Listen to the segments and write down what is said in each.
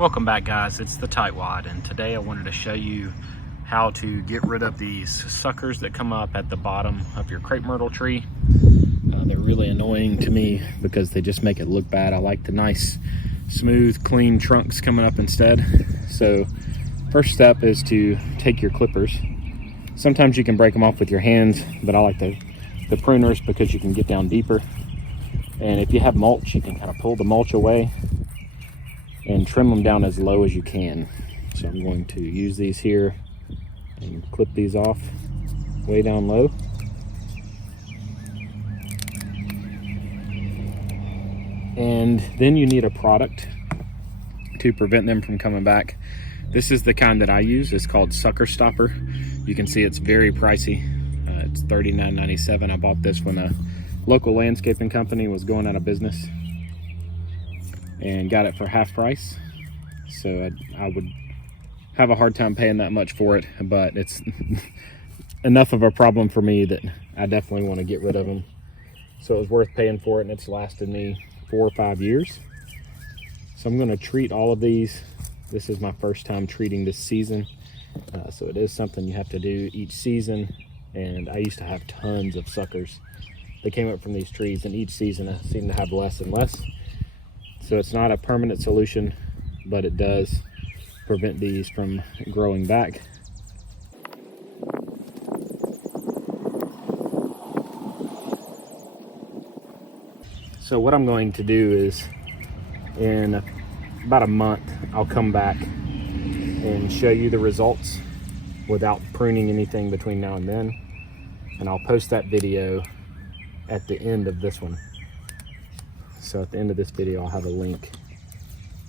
Welcome back, guys. It's the Tightwad, and today I wanted to show you how to get rid of these suckers that come up at the bottom of your crepe myrtle tree. They're really annoying to me because they just make it look bad. I like the nice, smooth, clean trunks coming up instead. So first step is to take your clippers. Sometimes you can break them off with your hands, but I like the pruners because you can get down deeper. And if you have mulch, you can kind of pull the mulch away and trim them down as low as you can. So I'm going to use these here and clip these off way down low. And then you need a product to prevent them from coming back. This is the kind that I use. It's called Sucker Stopper. You can see it's very pricey. It's $39.97. I bought this when a local landscaping company was going out of business and got it for half price. So I would have a hard time paying that much for it, but it's enough of a problem for me that I definitely want to get rid of them. So it was worth paying for it, and it's lasted me 4 or 5 years. So I'm going to treat all of these. This is my first time treating this season. So it is something you have to do each season. And I used to have tons of suckers that came up from these trees, and each season I seem to have less and less. So it's not a permanent solution, but it does prevent these from growing back. So what I'm going to do is, in about a month, I'll come back and show you the results without pruning anything between now and then. And I'll post that video at the end of this one. So at the end of this video, I'll have a link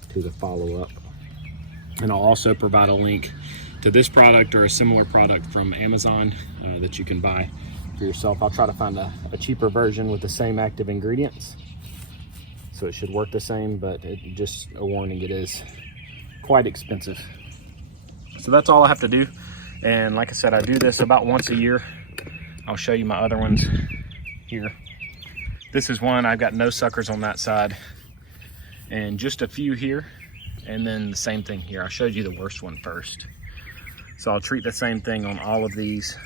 to the follow-up. And I'll also provide a link to this product or a similar product from Amazon that you can buy for yourself. I'll try to find a cheaper version with the same active ingredients. So it should work the same, but just a warning, it is quite expensive. So that's all I have to do. And like I said, I do this about once a year. I'll show you my other ones here. This is one, I've got no suckers on that side and just a few here. And then the same thing here. I showed you the worst one first. So I'll treat the same thing on all of these,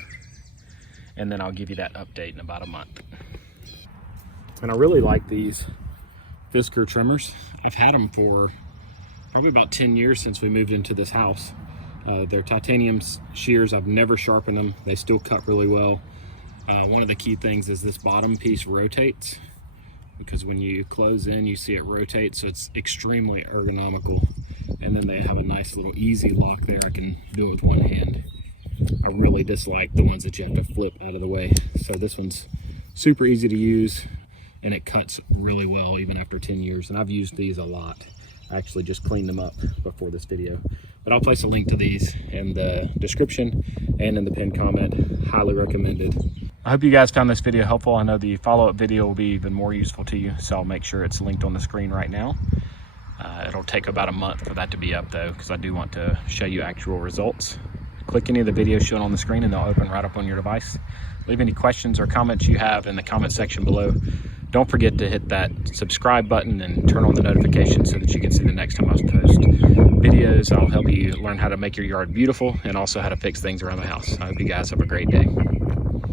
and then I'll give you that update in about a month. And I really like these Fisker trimmers. I've had them for probably about 10 years since we moved into this house. They're titanium shears. I've never sharpened them. They still cut really well. One of the key things is this bottom piece rotates, because when you close in, you see it rotate, so it's extremely ergonomical. And then they have a nice little easy lock there. I can do it with one hand. I really dislike the ones that you have to flip out of the way. So this one's super easy to use, and it cuts really well even after 10 years. And I've used these a lot. I actually just cleaned them up before this video. But I'll place a link to these in the description and in the pinned comment. Highly recommended. I hope you guys found this video helpful. I know the follow-up video will be even more useful to you, so I'll make sure it's linked on the screen right now. It'll take about a month for that to be up though, because I do want to show you actual results. Click any of the videos shown on the screen and they'll open right up on your device. Leave any questions or comments you have in the comment section below. Don't forget to hit that subscribe button and turn on the notifications so that you can see the next time I post videos. I'll help you learn how to make your yard beautiful and also how to fix things around the house. I hope you guys have a great day.